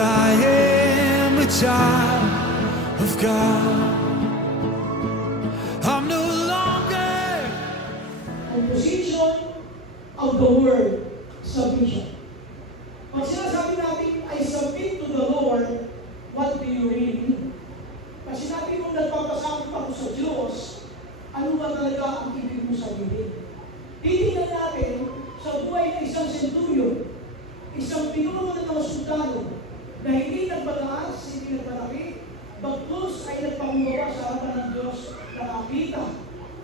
I am a child of God. I'm no longer. Ang position of the word, submission. Pag sinasabi natin, I submit to the Lord, what do you really mean? Pag sinabi mo nagpapasakot ako sa Diyos, ano ba talaga ang ibig mo sabihin? Titingnan natin sa buhay ng isang centurion, isang pinuno ng mga sundalo, na hindi nagpataas, hindi nagpalaki, bagkus ay nagpangunawa sa harapan ng Diyos, nakakita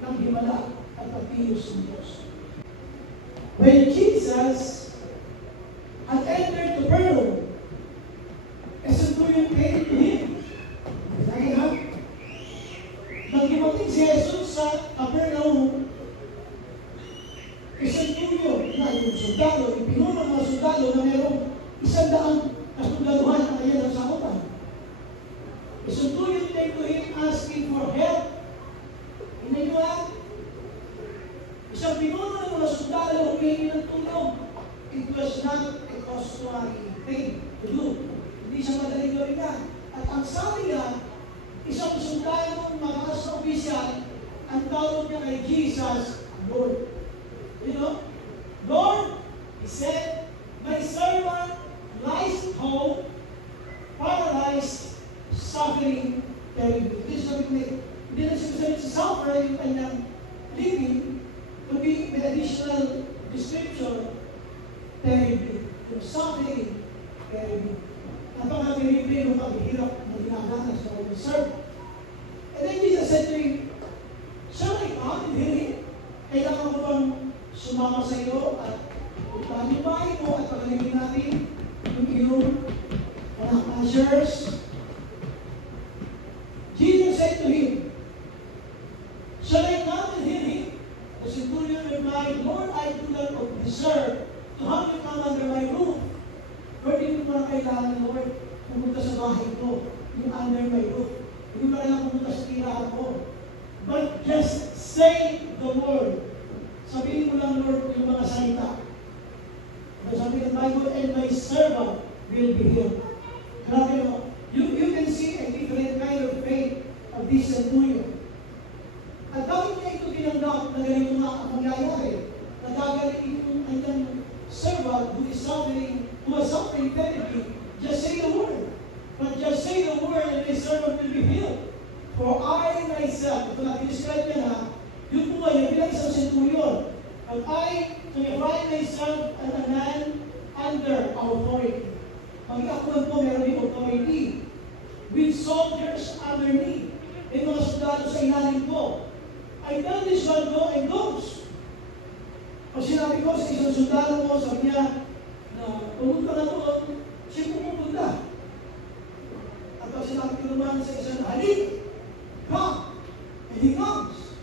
ng himala at pagkilos ng Diyos. When Jesus had entered Capernaum, a centurion came to him. Nang dumating si Jesus sa Capernaum, isang centurion na yung sundalo, yung pinuno ng mga sundalo na mayroong 100 kasundaluhan na kaya ng sakupan. The centurion came to him asking for help. Hindi nyo lang? Isang pinuno ng mga sundalo humingi ng tulong. It was not a customary thing to do. Hindi siya madaling gawin yan. At ang sabi niya, isang sundalo ng mataas na opisyal, ang tawag niya kay Jesus, Lord. You know? Lord, he said, my servant lies at home, paralyzed, suffering terribly. Hindi na siya sa suffer yung kanyang living to be with additional description, terribly. Yung suffering, terribly. Napaka-terribly yung paghihirap na ginagawa sa kanyang servant. And then Jesus said to him, shall I come and heal him? Kailangan ko bang sumama sa iyo at puntahan yung bahay mo at pagaligin natin yung iyong anak ushers? Jesus said to him, shall I come and heal him? The centurion replied, Lord, I do not deserve to have you come under my roof. Lord, hindi mo na kailangan, Lord, pumunta sa bahay ko, yung under my roof. Hindi mo na kailangan pumunta sa tirahan ko. But just say the word. Sabihin mo lang, Lord, yung mga salita. Sabi ng Bible, and my servant will be healed. Grabe mo, you can see a different kind of faith of this centurion. At bakit niya ito tinanggap na ganito nga ang mangyayari? Nagagaling itong kanyang servant who was suffering terribly. Just say the word. But just say the word and my servant will be healed. For I myself, ito na, describe niya na, yung buhay niya bilang isang centurion. And I, to find myself as a man under authority. Mag-iakuan po, meron din authority. With soldiers under me. May mga sundalo sa ilalim ko. I tell this one, go and goes. Pag sinabi ko sa isang sundalo ko, sabi niya, na pumunta na doon, siya pumunta. At pag sinabi ko naman sa isang halik, come, and he comes.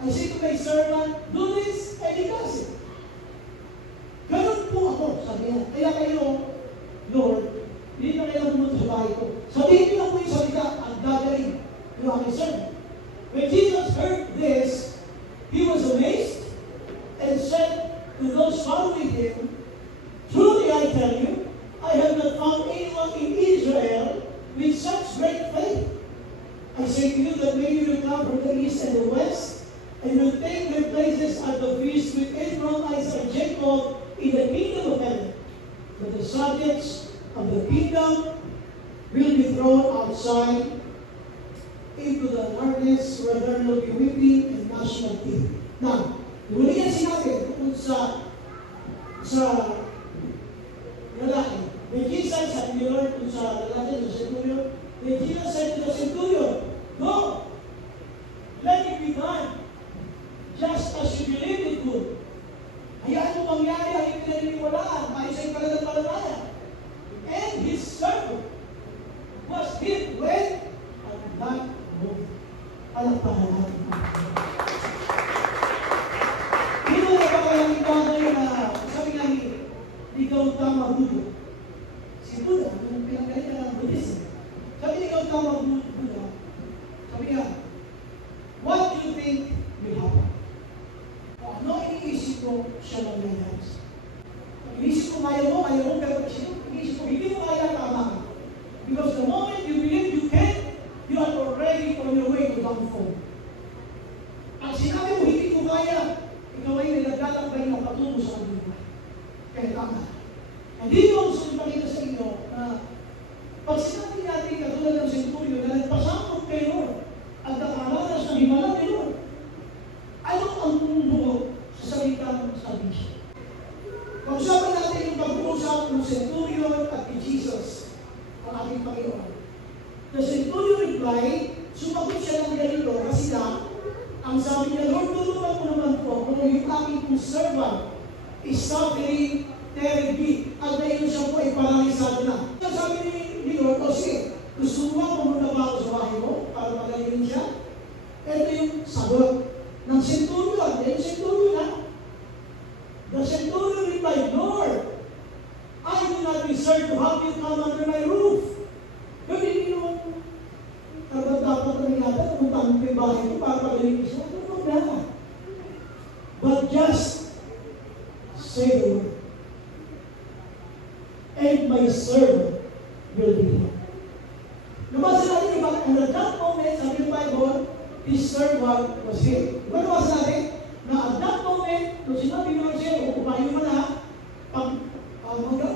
I say to my servant, do this, and he does it. Ganun po ako, sabi niya. Kaya kayo, Lord, hindi na kailangan pumunta sa bahay ko. Sabihin niyo lang po yung salita, ang gagaling yung aking servant. When Jesus heard this, he was amazed and said to those following him, truly I tell you, I have not found anyone in Israel with such great faith. I say to you that many will come from the east and the west, and will take their places at the feast with Abraham, Isaac, and Jacob in the kingdom of heaven. But the subjects of the kingdom will be thrown outside into the darkness where there will be weeping and gnashing of teeth. Now, huli yan sinabi kung sa lalaki. When Jesus said to the Lord, kung sa lalaki, sa centurion, when Jesus said to the centurion, go, let it be done, just as you believe it would. Hayaan mo mangyari ang ipinaniniwalaan, ay sa ipalalang-palalayan. And his servant was healed when at that moment. Palakpakan natin. Dito na ba kayang ibagay na sabi nga ni Gautama Buddha? Si Buddha, yung pinanggalingan ng Buddhism. Sabi ni Gautama Buddha, sabi nga, what do you think will happen? Ano iniisip ko siya mangyayari? Iniisip ko, kaya mo, pero isip mo, hindi mo kaya, tama ka. Because the moment you believe you can, you are already on your way to downfall. Pag sinabi mo, hindi ko kaya, ikaw ay naglalakbay ng patungo sa kanila. Kaya tama. Hindi ko gusto ipakita sa inyo na pag sinabi natin katulad ng Centurion na nagpasakot kay Lord at nakaranas ng himala ni Lord, ano ang bumubuo sa salitang salvation? Pag-usapan natin yung pag-uusap ng Centurion at ni Jesus, ang ating Panginoon. The Centurion replied, sumagot siya ng ganito kasi na, ang sabi niya, Lord, tulungan mo naman po kung yung aking pong servant is suffering terribly at ngayon siya po ay paralisado na. Sabi ni Lord, o sige, gusto mo pumunta ba ako sa bahay mo para magaling siya? Ito yung sagot ng Centurion. Yung Centurion na. The Centurion replied, Lord, I do not deserve to have you come under my roof. Pero hindi naman dapat na yata pumunta mo yung bahay mo para magaling siya. Ano problema? But just say the word. And my servant will be healed. Nabasa natin yung bakit, and at that moment, sabi ng Bible, his servant was healed. Diba nabasa natin? Na at that moment, nung sinabi mo siya, upayo mo na,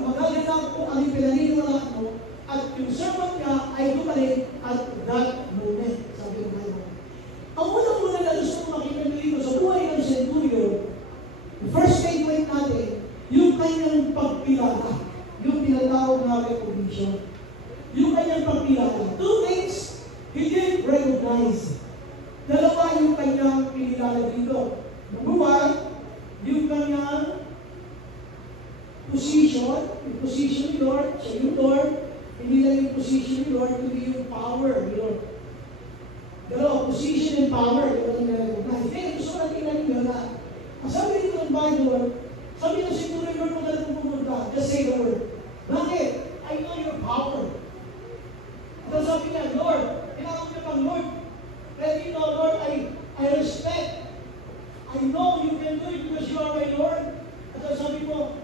magaling na po ang pinanino na mo, at yung servant niya ay gumaling at that moment, sabi ng Bible. Ang unang-una na gusto ko makita nyo dito sa buhay ng Centurion, the first statement natin, yung kanyang pagpilala, yung pinatawag na recognition. Yung kanyang pagpilala. Two things he didn't recognize. Dalawa yung kanyang pinilala dito. Number one, yung kanyang position, yung position ni Lord, siya yung Lord, hindi lang yung position ni Lord, kundi yung power ni Lord. Dalawa, position and power, yung kanyang recognize. Kaya gusto natin natin na, sabi dito ng Bible, sabi ng siguro yung Lord, magalang pumunta, just say the word. Bakit? I know your power. At sabi niya, Lord, tinawag niya pang Lord. Let me know, Lord, I respect. I know you can do it because you are my Lord. At sabi mo,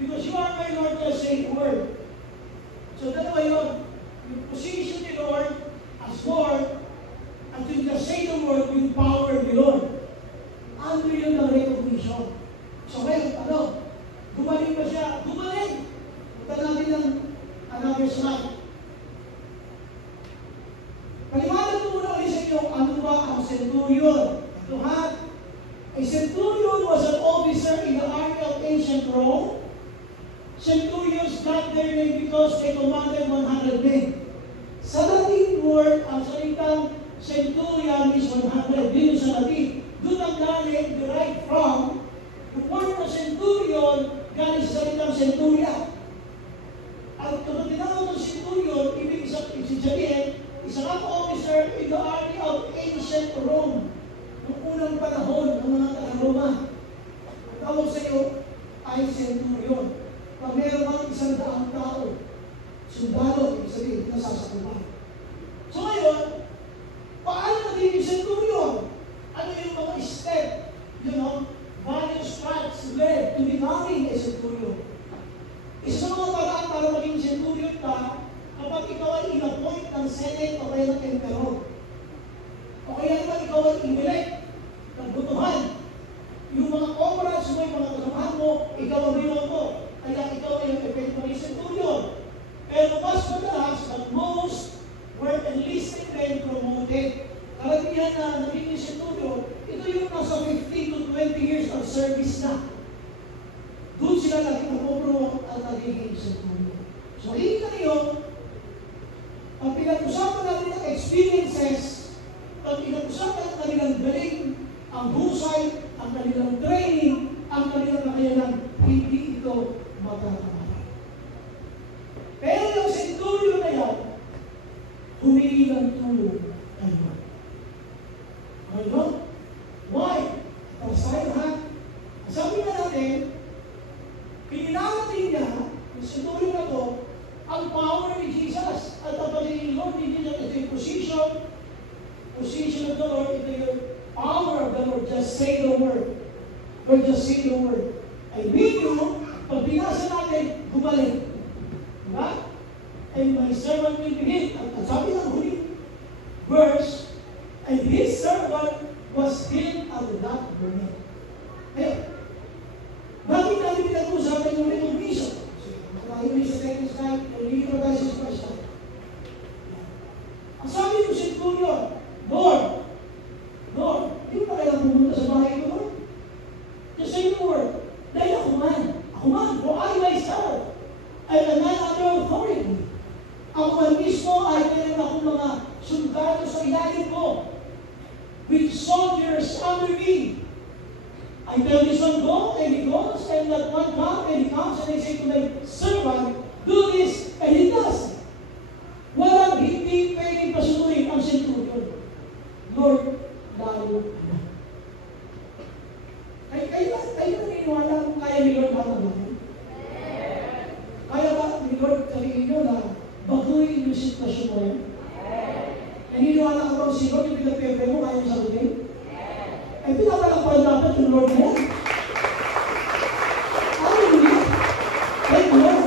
because you are my Lord, just say the word. So dalawa yun. Yung position ni Lord as Lord, at yung just say the word with power ni Lord. Ano yun ang recognition? So ngayon, gumaling ba siya? Gumaling! Punta natin ng another slide. Paliwanag ko muna ulit sa inyo, ano ba ang Centurion? Ito ha? A Centurion was an officer in the army of ancient Rome. Centurions got their name because they commanded 100 men. Sa Latin word, ang salitang Centurion is 100. Dito sa Latin, doon ang galing derived from the word of Centurion, galing sa salitang Centuria. At kung tinawag ng Centurion, ibig sabihin, isang officer in the army of ancient Rome. Noong unang panahon ng mga taga-Roma. Ang tawag sa iyo ay Centurion. Pag meron kang 100 tao, sundalo, ibig sabihin, nasasakupan. So ngayon, paano nagiging Centurion? Ano yung mga step, various paths led to becoming a Centurion? Isa sa mga paraan para maging Centurion ka, kapag ikaw ay in-appoint ng Senate o kaya ng Emperor. O kaya naman ikaw ay in-elect ng butuhan. Yung mga comrades mo, yung mga kasamahan mo, ikaw ang rinong mo. Kaya ikaw ay effectively Centurion. Pero mas madalas, at most were enlisted and promoted. Karamihan na naging Centurion, ito yung nasa 15 to 20 years of service na. Doon sila naging napopromote at naging Centurion. So, hindi na yun, pag pinag-usapan natin ang experiences, pag pinag-usapan ang kanilang galing, ang husay, ang kanilang training, ang kanilang kakayanan, hindi ito magkakamalan. Pero yung Centurion na yan, humingi ng tulong kay Lord. Ano? Why? Tapos tayo ha? Sabi na natin, pinilamatin niya, yung Centurion na to, ang power ni Jesus at ang pagiging Lord ni Jesus. Ito yung position of the Lord, ito yung power of the Lord. Just say the word. Or just say the word. I mean you, pag binasa natin, gumaling. Diba? And my servant will be hid. At sabi ng huling verse, and his servant was hid and not burned. Ngayon, bakit natin pinag-usapan yung recognition? Marami mo sa second slide, hindi ko tayo sa first slide. Ang sabi ko sa Centurion, Lord, hindi mo na kailang pumunta sa bahay ko, Lord. Just say the word. Dahil ako man, for I myself, ay a man under authority. Ako man mismo ay meron akong mga sundalo sa ilalim ko, with soldiers under me. I tell this one, go, and he goes, and that one come, and he comes, and I say to my servant, do this, and he does. Walang hindi pwedeng pasunurin ang centurion. Lord, lalo na. Kayo naniniwala kung kaya ni Lord lahat ng bagay? Kaya ba ni Lord sabihin nyo na baguhin yung sitwasyon mo yan? Naniniwala ka ba si Lord yung pinag-pepe mo, kaya mo sagutin? Ay, pinapalakpan dapat yung Lord na yan. Hallelujah! Thank you, Lord.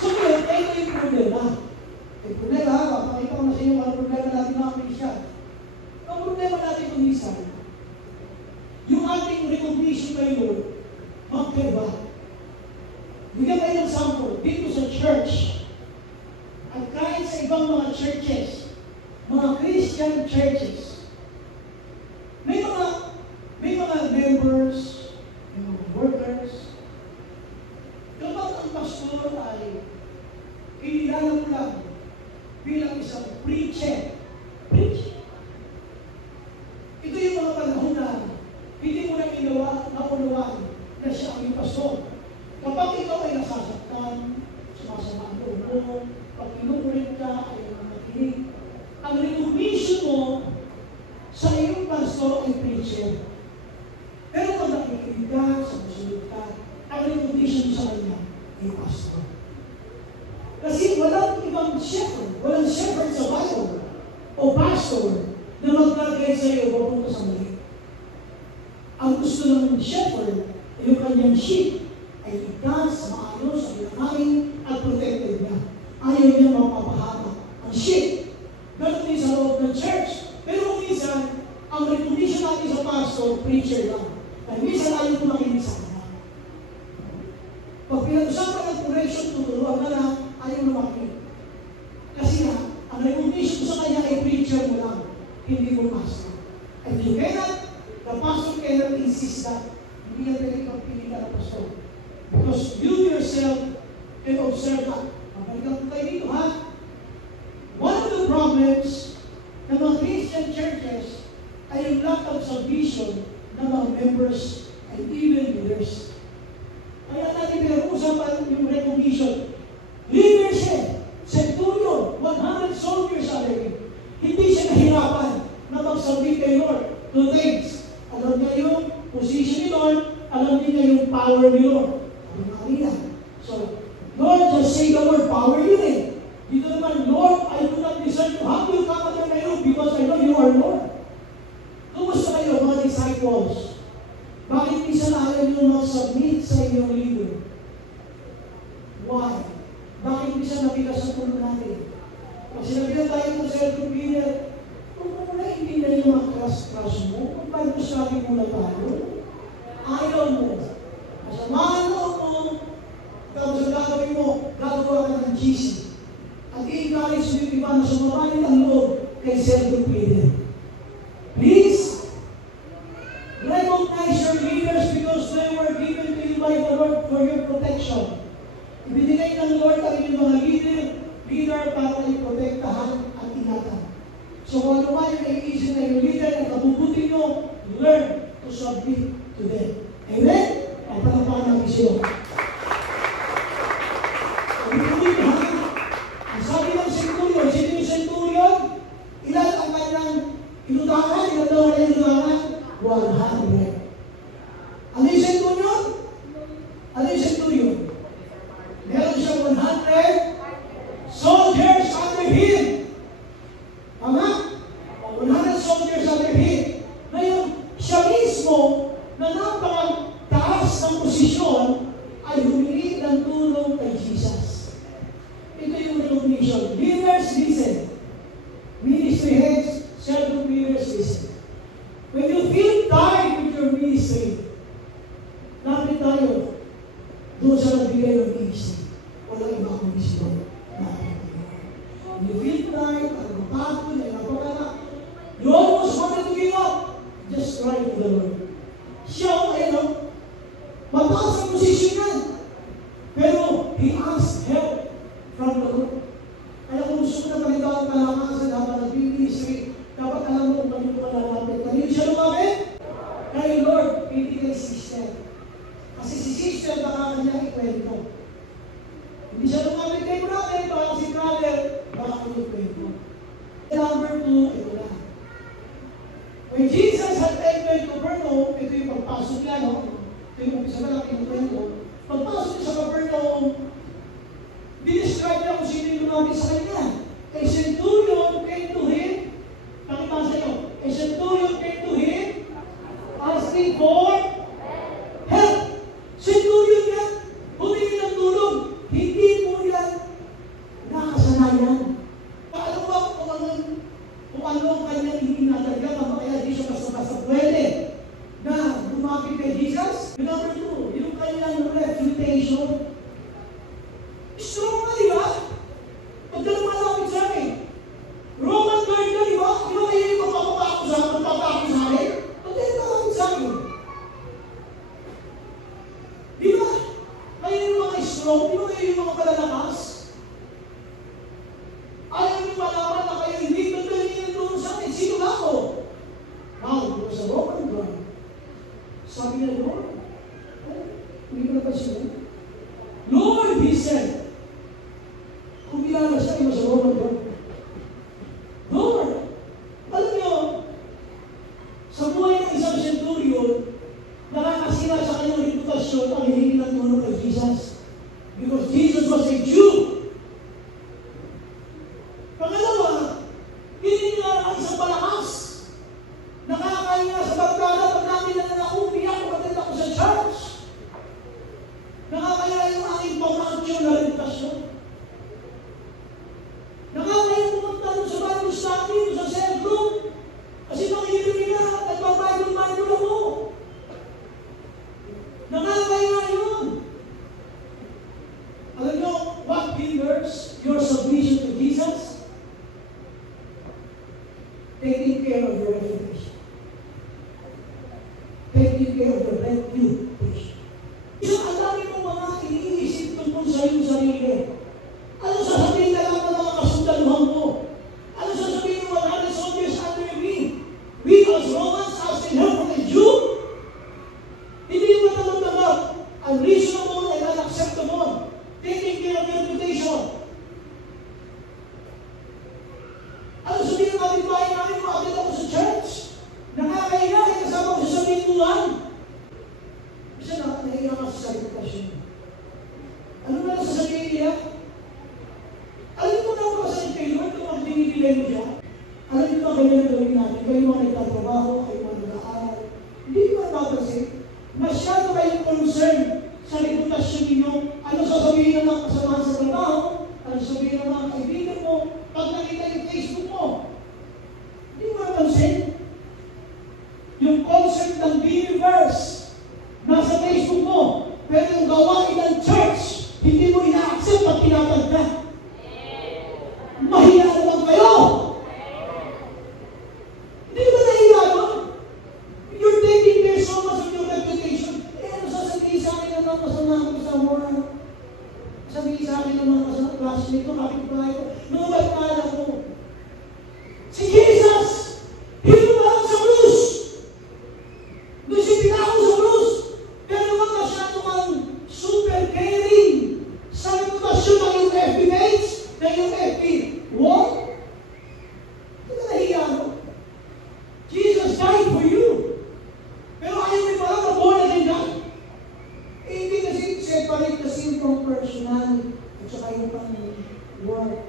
So, ito yung problema. Yung problema, pakita ko na sa inyo ang problema natin mga Christian. Ang problema natin kung minsan, yung ating recognition kay Lord, magkaiba. Bigyan kayo ng sample, dito sa church, at kahit sa ibang mga churches, mga Christian churches, may mga members, may mga workers. Kapag ang pastor ay kinilala mo lang bilang isang preacher. Ito yung mga panahon na hindi mo na naunawaan na siya ang yung pastor. Kapag ikaw ay nasasaktan, sumasama ang loob mo, pag inuulit ka, ay makinig. Ang recognition mo sa iyong pastor ay preacher. Pero pag nakikinig ka, sumusunod ka, ang recognition sa kanya ay pastor. Kasi walang ibang shepherd, walang shepherd sa Bible o pastor na mag-guide sa iyo papunta sa mali. Ang gusto ng shepherd ay yung kanyang sheep ay ligtas, maayos, alinahin, at protected niya. Ayaw niya mapapahama ang sheep. Ganun din sa loob ng church. Pero kung minsan, ang recognition natin sa pastor, preacher lang. Dahil minsan ayaw ko makinig sa kanya. Pag pinag-usapan ng correction, tuturuan na lang, ayaw na makinig. Kasi nga, ang recognition sa kanya ay preacher mo lang, hindi mo pastor. And you cannot, the pastor cannot insist that hindi yan pwede kang pinila na pastor. Because you yourself can observe that. Mabalikan ko kayo dito, ha? One of the problems ng mga Christian churches ay yung lack of submission ng mga members and even leaders. Kaya natin pinag-uusapan yung recognition. Leaders eh, centurion, 100 soldiers under him. Hindi siya nahirapan na mag-submit kay Lord. Two things. Alam niya yung position ni Lord, alam niya yung power ni Lord. Sabi nga kanina. So, Lord, just say the word, power yun eh. Dito naman, Lord, I do not deserve to have you come under my roof because I know you are Lord. Kumusta kayo, mga disciples? Bakit minsan ayaw nyo mag-submit sa inyong leader? Why? Bakit minsan nabigas ang puno natin? Pag sinabihan tayo ng self-convenient, kung muna hindi na yung mga crush mo, kung paano sabi muna tayo, ayaw mo. Masamahan mo mo, tapos ang gagawin mo, gagawa ka ng GC. At i-encourage mo yung iba na sumamahin ang loob kay self-convenient. Please, recognize your leaders because they were given to you by the Lord for your protection. Ibinigay ng Lord ang inyong mga leader para i-protektahan at ingatan. So kung ano man yung naiisip na yung leader at kabubuti nyo, learn to submit to them. Amen? Ang palapakan natin siya. Ang sabi ng centurion, sino yung centurion? Ilan ang kanyang inutangan? Ilan daw ang inutangan? 100. Ano yung centurion? Ano yung centurion? Meron siya 100 soldiers under him. Tama? 100 soldiers under him. Ngayon, siya mismo na napakataas ng posisyon ay humingi ng tulong kay Jesus. ministry. Lapit tayo doon sa nagbigay ng ministry. Walang iba kundi si Lord. Lapit tayo. You feel tired, at mapagod, ay napakala. You almost wanted to give up. Just cry to the Lord. Siya, ayun, mataas ang posisyon yan. Pero, he asked help from the Lord. Kaya kung gusto mo na palitaan kalakasan habang nag-ministry, dapat alam mo kung kanino ka lalapit. Kanino siya lumapit? Kay Lord, hindi kay sister. Kasi si sister baka kanya ikwento. Hindi siya lumapit kay brother, baka si brother, baka kanya ikwento. Number 2, ito lang. When Jesus had entered Capernaum, ito yung pagpasok niya, no? Ito yung umpisa na lang kinukwento. Pagpasok niya sa Capernaum, dinescribe niya kung sino yung lumapit sa kanya. A centurion came to him. Pakipasa niyo. A centurion came to him asking for help. Centurion yan. Humingi ng tulong. Hindi po yan nakasanayan. Paano ba kung ano ang kanyang itinatagyan, kaya di siya basta-basta pwede na lumapit kay Jesus? Number 2, yung kanyang reputation. Strong na, di ba? Pag ka lumalapit sa akin, Roman guard ka, di ba? Di ba kayo yung magpapapako sa akin? Pag kayo lumalapit sa akin. Di ba? Kayo yung mga strong, di ba kayo yung mga palalakas? Ayaw yung malaman na kayo hindi magdalingin doon sa akin. Sino ba ako? Wow, sa Roman guard. Sabi niya, Lord, hindi ko napansin. Lord, he said, kung kilala siya, iba sa Roman guard. Lord, alam niyo, sa buhay ng isang centurion, nakakasira sa kanyang reputasyon ang hihingi ng tulong kay Jesus. Because Jesus was a Jew. Pangalawa, hindi niya ang isang palakas. Nakakahinga sa barkada pag namin na nakupiyak kapatid ako sa church. Nakakaya yung aking pamangkyo na reputasyon. Nakakaya pumunta doon sa Bible study, sa cell group. Kasi makikita nila, nagpa-Bible ako. Nakakaya yun. Alam nyo, what hinders your submission to Jesus? Taking care of your reputation. Taking care of your reputation. Ang dami mong mga iniisip tungkol sa iyong sarili. Ano sasabihin na lang ng mga kasundaluhan mo? Ano sasabihin ng 100 soldiers under me? We as Romans asking help from a Jew? Hindi mo natanong unreasonable and unacceptable. Taking care of your reputation. Ano sabihin ng ating bahay namin kung atin ako sa church? Nakakahiya, kasama ko sa lingguhan. Kasi nahiya ka sa reputasyon. Ano na lang sasabihin niya? Alam mo na ako sa kay Lord kung ang dinibigay mo siya? Alam mo ba ganyan na gawin natin? Kayo mga nagtatrabaho, kayo mga nag-aaral. Hindi ko napapansin. Masyado kayong concern sa reputasyon ninyo. Ano sasabihin ng mga kasamahan sa trabaho? Ano sasabihin ng mga kaibigan mo? Pag nakita yung Facebook mo, hindi mo napansin. Yung concept ng believers nasa Facebook mo, pero yung gawain ng church, hindi mo ina-accept at tinatagda. Mahiya naman kayo! Hindi mo nahiya doon? You're taking care so much of your reputation. Ano sasabihin sa akin ng mga kasama ko sa moral? Sabihin sa akin ng mga kasama classmate ko, kapit-bahay ko, mga ba't ko? Si Jesus! Hinumahan sa krus! Doon siya pinako sa krus! Pero wag masyado kang super caring sa reputasyon ng iyong FB mates, ng iyong FB wall. Hindi ka nahiya, no? Jesus died for you. Pero ayaw mo parang na-born again ka. Eh, hindi kasi separate kasi yung personal at saka yung pang-work.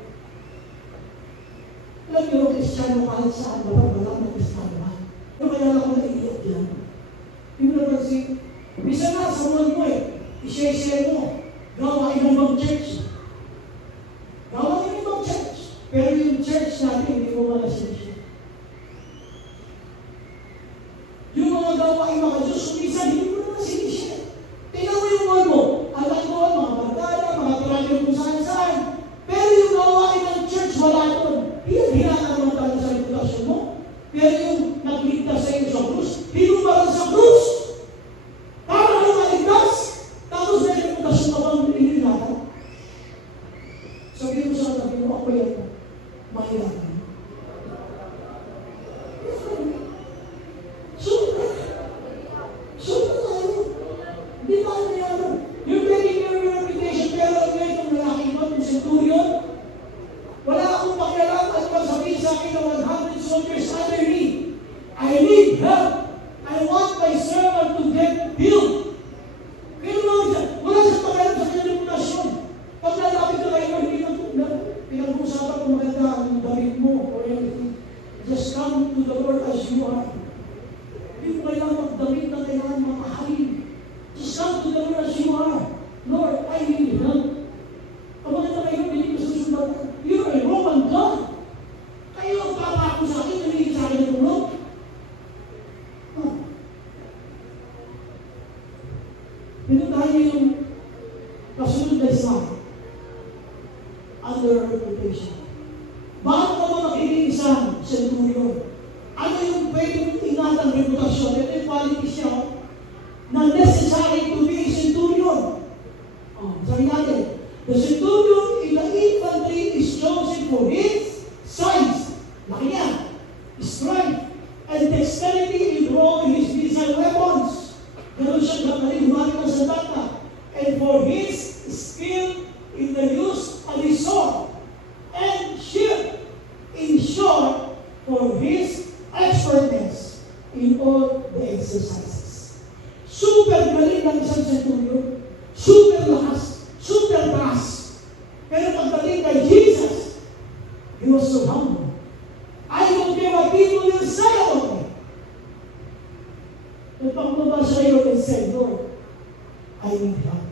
Alam niyo, Kristiyano kahit saan, walang na Kristiyano ka. Pero kaya lang ako naiiyak dyan. Hindi mo napansin. Bisa nga, sa mulan mo i-share mo. Gawain ng ibang church. Gawain ng ibang church. Pero yung church natin, hindi mo wala siya. Yung mga gawain mga Diyos, kung minsan hindi mo naman sinisya. Tingnan mo yung word mo. Alam ko, mga barkada, mga travel kung saan-saan. Pero yung gawain ng church, wala doon. Hinahina naman tayo sa reputasyon mo. Pero yung nagligtas sa iyo sa krus, hinubaran sa krus. Para ka maligtas. Tapos may reputasyon ka bang hinahina? Sabihin mo sa katabi mo, ako yan. Mahirap. Super tayo. Hindi tayo mayaman. You're taking your reputation, pero ang ngayon itong lalaki mo, yung centurion, wala akong pakialam at sabihin sa akin ng 100 soldiers under me. I need help. I want my servant to get healed. Kaya naman siya, wala siyang pakialam sa kanyang reputasyon. Pag lalapit ka kayo, hindi na pinag-uusapan kung maganda ang damit mo or anything. Just come to the Lord as you are. Hindi mo kailangan magdamit na kailangan mamahalin. Just come to the Lord as you are. Lord, I need help. Ang maganda kayo, hindi ko susunod. You're a Roman God. Kayo ang para ako sa akin, nalilin sa akin ng tulog. Pinuntahan niyo yung kasunod na isa. Under reputation. Bakit ka ba magiging isang centurion? Ano yung pwedeng ingatan reputasyon? Ito yung quality siya na necessary to be a centurion. Sabi natin, the centurion in the infantry is chosen for his size. Laki niya. Strength and dexterity in drawing his missile weapons. Ganon siya gagaling, humalik ng sandata. And for his skill in the use of his sword and shield. In short, for his expertness in all the exercises. Super galing ng isang centurion. Super lakas. Super taas. Pero pagdating kay Jesus, he was so humble. I don't care what people will say about me. Nagpakbaba siya yun and said, Lord, I need help.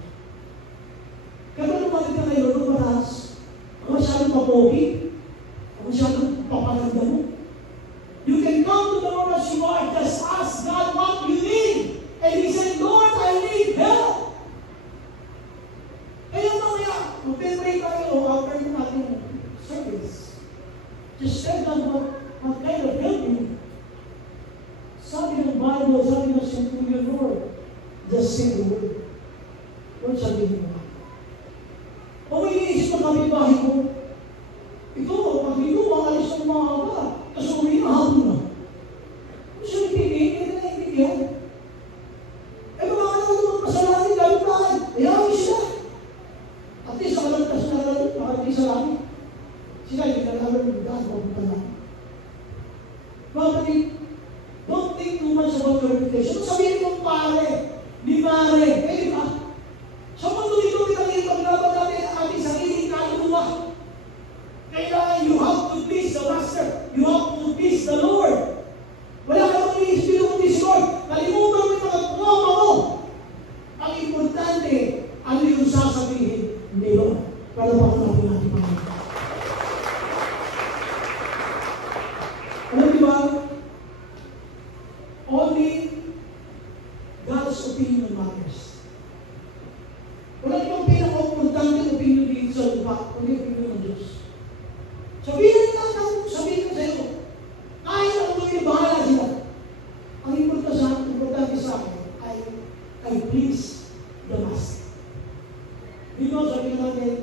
Kaya lumalik ka kayo, nung mataas, ang masyadong papogi, ang masyadong papaganda mo. You can come to the Lord as you are, just ask God what you need. And He said, Lord, I need help. Kaya mamaya, mag-pray tayo after yung ating service. Just tell God what kind of help you need. Sabi ng Bible, sabi ng centurion, Lord, just say the word. Lord, sabihin mo. O may iniisip ng kapitbahay ko, ito, pag dito, maalis ng mga aga, kasi uwi na hapon na. Kung siya nagpigil, hindi na naibigan. Eh, mga naman pasalanin, gawin tayo. Ayaw siya. At least, sa kalagtas na nakarating sa langit. Sila, hindi na naman yung daan, mabuta na. Bakit? Don't think too much about your reputation. Sabihin mong pare, di mare, di ba? Sa mundo dito, kita paglaban natin ang ating sariling kaluluwa. Kailangan you have to please the Master. You have to please the Lord. Wala ka naman iniispiro kung please Lord. Kalimutan mo yung mga trauma mo. Ang importante, ano yung sasabihin ni Lord. Palapakan natin natin mga. Alam di ba? Only God's opinion matters. Wala ibang pinaka-importante opinion dito sa lupa, kundi opinion ng Diyos. Sabihin lang sa iyo, kahit ang mga bahala sila. Ang importante sa akin ay I please the Master. Dito, sabihin natin,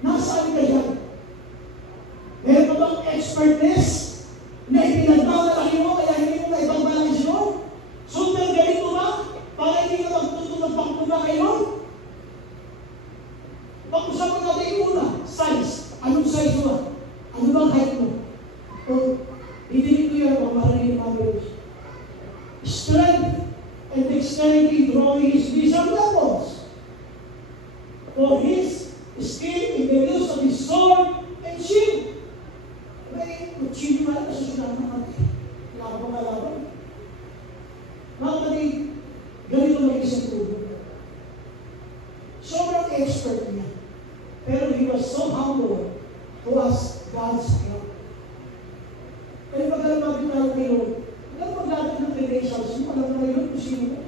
nasaan ka dyan? Meron ka bang expertness na ipinagmamalaki mo kaya hindi mo na ibang balaki si Lord? Super galing mo ba? Para hindi ka magtutulog pagpunta kay Lord? Pag-usapan natin yung una, size. Anong size mo? Ano bang height mo? O, didinig ko yan kung marinig ng mga strength and dexterity drawing his missile weapons. For his skill in the use of his sword and shield. May kutsino nga na susunod natin. Laban. Mga kapatid, ganito may isang tubo. Sobrang expert niya. Pero he was so humble to ask God's help. Kaya pag alam natin tayo kay Lord, alam mo natin ng credentials sino mo.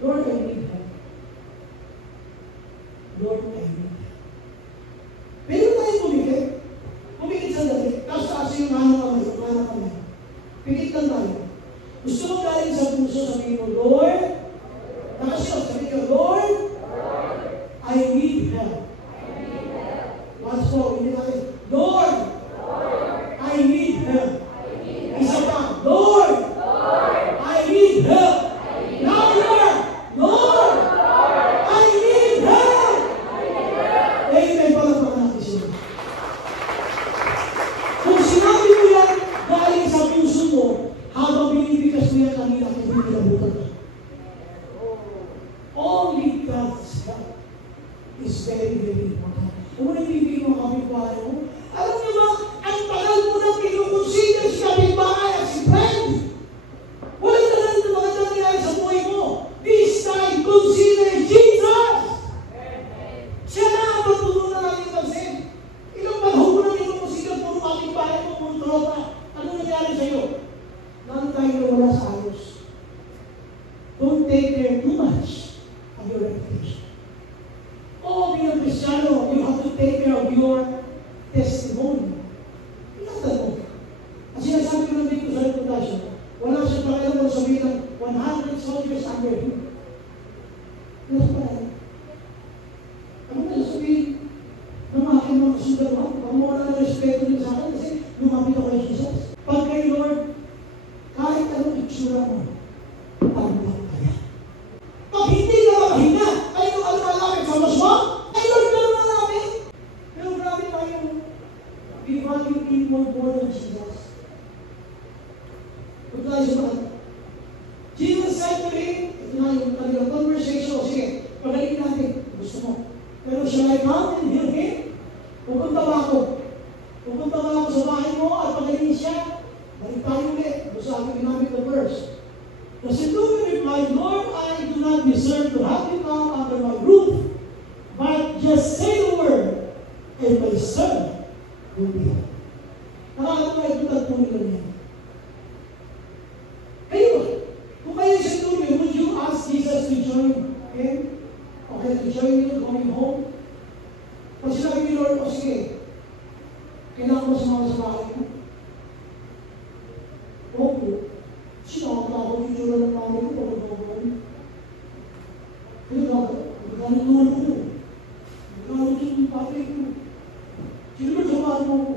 Lord, I need help. Lord, I need help. Pero tayo pumikit. Pumikit sandali. Taas-taas yung manang kamay. Pikit lang tayo. Gusto mo galing sa puso, sabihin mo, Lord, nakasya, sabihin ko, Lord, I need help. Once more, hindi natin, Lord, I need help. Isa pa, Lord, I need help. Louder, Lord, I need help. Amen. Palagpakan natin sila. Kung sinabi mo yan, galing sa puso mo, habang binibigas mo yan kanina, kung hindi nabutan ka. Only God's help is very, very important. Kung nabibigay mo kapitbahay mo, alam niyo ba, ang tagal mo nang kinukonsider si kapitbahay at si friend. Walang tagal na mga nangyayari sa buhay mo. This time, consider Jesus! Siya na ang patutunan natin pansin. Ilang panahon mo nang kinukonsider puro kapitbahay mo, puro tropa. Ano nangyari sa iyo? Nang tayo na wala sa ayos. Don't take care too much of your reputation. Oh, being a Kristiyano, you have to take care of your testimony. Ingatan mo. At sinasabi ko lang dito sa reputation, wala siyang pakialam mo sabihin ng 100 soldiers under him. Wala sa pakialam. Ano na sabihin ng aking mga kasundan mo? Kung wala na respeto din sa akin kasi lumapit ako kay Jesus. Pag kay Lord, kahit anong itsura mo, tanggap kaya. Pag hindi ka makahinga, ay nung alam-alapit sa maswa, ay Lord ka naman namin. Pero grabe tayo. We value people more than Jesus. Kung tayo sa mga, Jesus said to him, ito na yung kanilang conversation, sige, pagaling natin, gusto mo. Pero shall I come and heal him? Pupunta ba ako? Pupunta ba ako sa bahay mo at pagaling siya? Balik tayo ulit. Gusto aking ginamit the verse. The centurion replied, Lord, I do not deserve to have you come under my roof, but just say the word, and my servant will be healed. Nakakatawa ito tagpunin lang yan. Kayo ba? Kung kayo yung centurion, would you ask Jesus to join him? Okay, to join you going home? Pag sinabi ni Lord, o sige, kailangan mo sumama sa bahay mo. Opo. Sinakot ako yung tsura ng mami ko pag nagpapagawin. Kaya bakit? Magkano naman ko. Magkano yung papay ko. Sino ba samahan mo ko?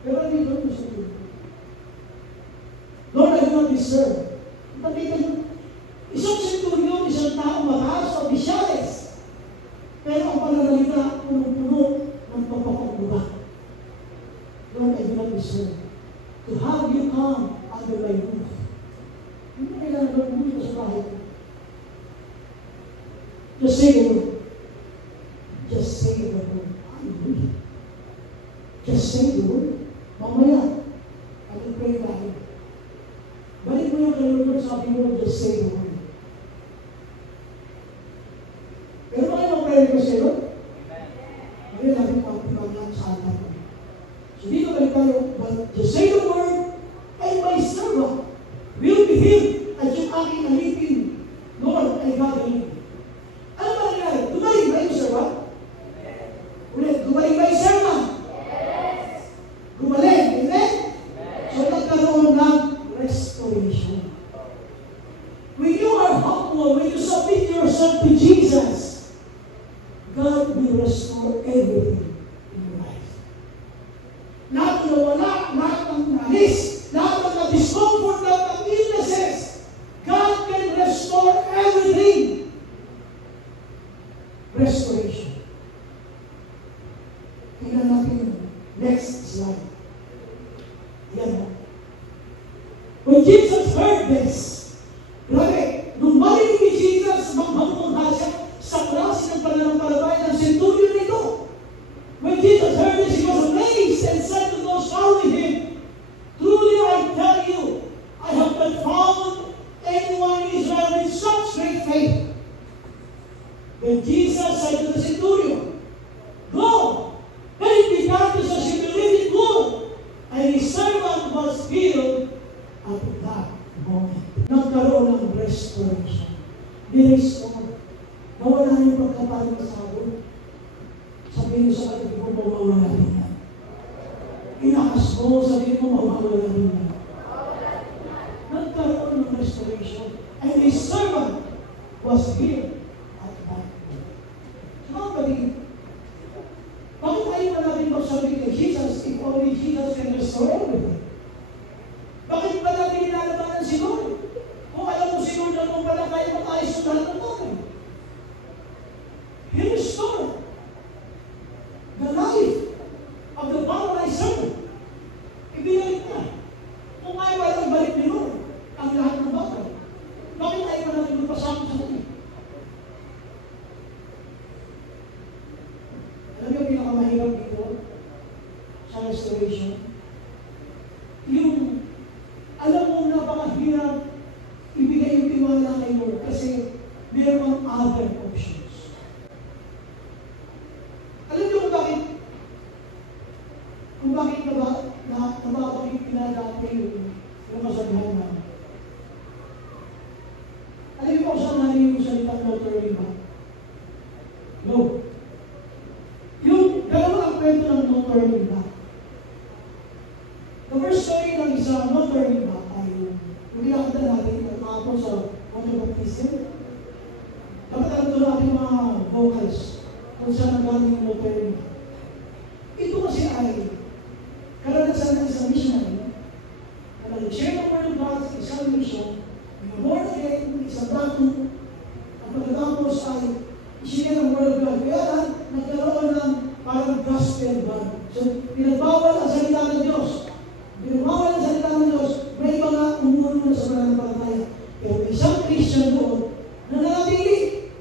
Pero hindi ko gusto ko. Lord, I do not deserve. Nakita nyo, isang centurion, isang taong mataas, opisyales. Pero ang pananalita, punong-puno ng pagpapagbuka. Lord, I do not deserve to have you come under my roof. Hindi mo kailangan Lord, bumuli ka sa bahay ko. Just say the word. Just say the word. Hallelujah. Just say the word. Mamaya, I will pray tayo. Balik mo yung kay Lord, sabi mo, just say the word. Pero ba kayo mag-pray ko sa iyo? Ngayon natin pagpipagyan sa atin. So dito balik tayo, but just say the word, and my servant will be healed. At yung aking alipin, Lord, ay gagawin. Ano ba nangyari? Gumaling ba yung servant? Ulit, gumaling ba yung servant? Gumaling, amen? So nagkaroon ng restoration. When you are humble, when you submit yourself to Jesus, God will restore everything in your life. Lahat ng wala, lahat ng nalis, lahat ng discomfort, lahat ng illnesses, God can restore everything. Restoration. Tingnan natin yung next slide. Yan. When Jesus heard this, grabe, nung marinig ni Jesus, magmamungha siya sa klase ng pananampalataya ng centurion nito. When Jesus heard this, he was amazed and said to those following him, truly I tell you, I have not found anyone in Israel with such great faith. Then Jesus said to the centurion, go, let it be done just as you believe it would. And his servant was healed at that moment. restoration. Ni-restore. Nawala yung pagkapaling sabon. Sabihin mo sa katabi mo, mawawala rin yan. Inakas mo, sabihin mo, mawawala rin yan. Nagkaroon ng restoration. And his servant was healed at that point. So, mga kapatid, bakit ayaw na natin magsabi kay Jesus if only Jesus can restore everything? Bakit ba natin inalabanan si Lord? Kung alam mo si Lord na kung pala kaya mag-ayos ng lahat ng bagay. He restored the life of the paralyzed servant. Ibinalik niya. Kung ayaw walang balik ni Lord ang lahat ng bagay. Bakit ayaw na natin magpasama sa kanya? Alam niyo, pinakamahirap dito sa restoration, yung alam mo napakahirap ibigay yung tiwala kay Lord kasi mayroong other options. Alam niyo kung bakit nababakit pinadati yung masabihan na. Alam niyo kung saan namin yung salitang no turning back? No. Yung dalawa ang kwento ng no turning back. The first story ng isang no turning back ay yung pinakita natin at makapon sa water baptism. Dapat alam doon natin mga vocals kung saan nagaling yung no turning back. Ito kasi ay karanasan ng isang missionary na nag-share ng word of God sa isang mission, yung born again, isang dato, at pagkatapos ay isinare ng word of God. Kaya lang, nagkaroon ng parang gospel band. So, pinagbawal ang salita ng Diyos. Pinagbawal ang salita ng Diyos, may mga umuno na sa pananampalataya. Pero isang Christian doon na nanatili.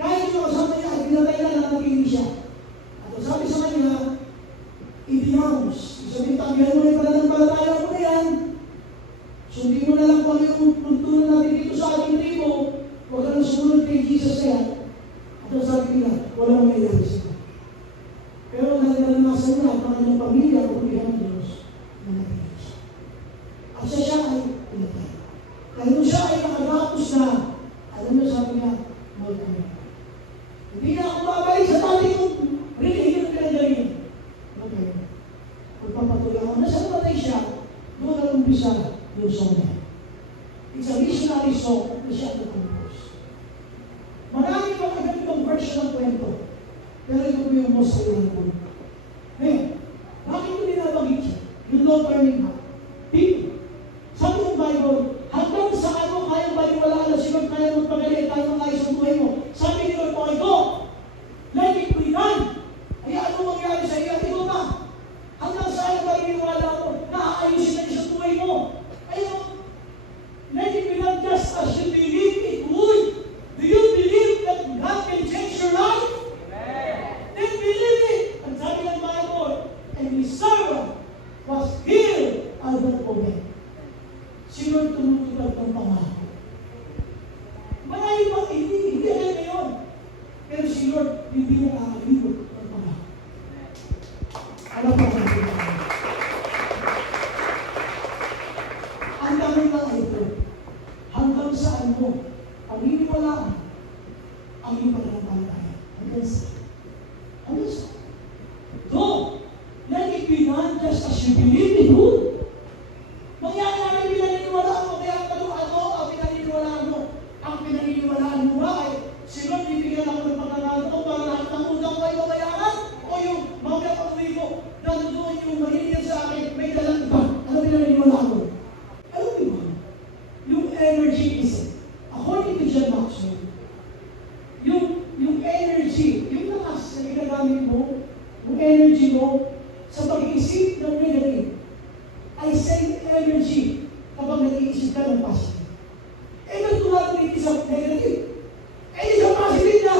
Kahit yung kasama niya ay pinatay na nanatili siya. At sabi sa kanya, i-denounce. Sabi, tabihan mo na yung pananampalataya mo na yan. Sundin mo na lang kung yung puntunan natin dito sa ating tribo. Huwag ka nang sumunod kay Jesus na yan. At ang sabi nila, walang mayayari sila. Pero nalalasan niya ang kanyang pamilya at pamilya ng Diyos na natin siya. At siya ay pinatay. Dahil nung siya ay nakatapos na, alam niya sabi niya, mahal ka na. Hindi na ako babalik sa dati kong rinigin ang pinagaling. Okay. Pagpapatuloy ako na sa namatay siya, doon na umpisa yung song niya. It's a missionary song na siya nag-compose. Marami mga ganitong version ng kwento. Pero ito po yung most kailangan ko. Ngayon, bakit ko ninabanggit siya? Yung no turning back. People, sabi ng Bible, hanggang saan mo kayang baliwalaan na sinod kaya magpagaling tayo ng ayos ang buhay mo. Sabi ni Lord, okay ko, let it be done. Ay ano mangyari sa iyo? At ikaw ba? Hanggang saan mo baliwala mo na aayusin na isang buhay mo? Ayun, let it be done just as you believe it would. Do you believe that God can change your life? Then believe it. Ang sabi ng Bible, and his servant was healed at that moment. Si Lord tumutupad ng pangako. Marami pang hindi alam ngayon. Pero si Lord hindi nakakalimutan ng pangako. Alam po natin. Ang tanong lang ay ito, hanggang saan mo paniniwalaan ang iyong pananampalataya? Hanggang saan? Hanggang saan? Though, let it be done just as you believe it would. Mangyari namin pinaniniwalaan mo, kaya ang pinaniniwalaan mo. Ang pinaniniwalaan mo ba ay, sino bibigyan ako ng pagkakataon para lahat ng utang ko ay mabayaran? O yung mga kapatid ko, nandoon yung mahiligyan sa akin, may dalang iba. Ano pinaniniwalaan mo? Ano ba? Yung energy is, according to John Maxwell, yung energy, yung lakas na ginagamit mo, yung energy mo, sa pag-iisip ng negative, ay same energy kapag nag-iisip ka ng positive. Eh, nagtulad ng isang negative. Eh, isang positive na.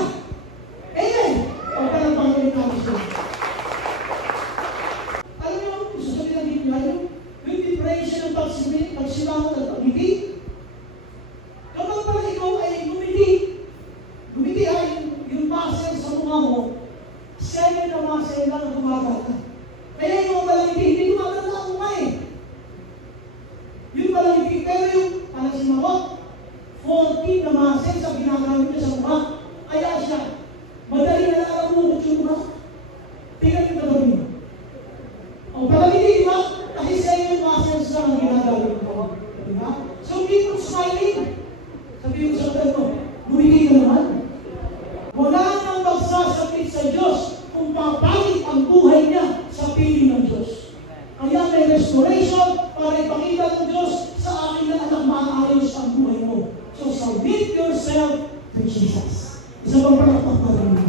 Amen! Huwag ka lang pangalit namin siya. Alam niyo, sasabihin ng Biblia, yung depression ng pagsimangot at pag-ngiti, kapag pala ikaw ay ngumiti, 14 na muscles ang ginagamit niya sa mukha. Kaya siya, madali na nakaramukot yung mukha. Tingnan yung katabi mo. O, katabi din, di ba? Kasi sa iyo yung muscles lang ang ginagamit mo. Diba? So, keep on smiling. Sabihin ko sa katabi mo, bumigay ka naman. Wala nang magsasakit sa Diyos kung papalit ang buhay niya sa piling ng Diyos. Kaya may restoration para ipakita ng Diyos sa akin na anak maayos ang buhay mo. So submit yourself to Jesus. Isa bang palakpak pa rin mo?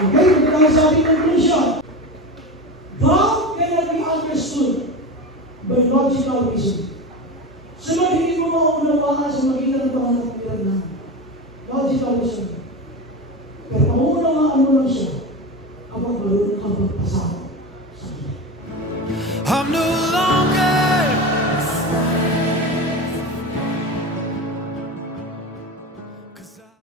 Okay, ito tayo sa ating conclusion. God cannot be understood by logical reason. Sunod, hindi mo maunawaan sa makita ng mga napiran na logical reason. Pero maunawaan mo lang siya kapag marunong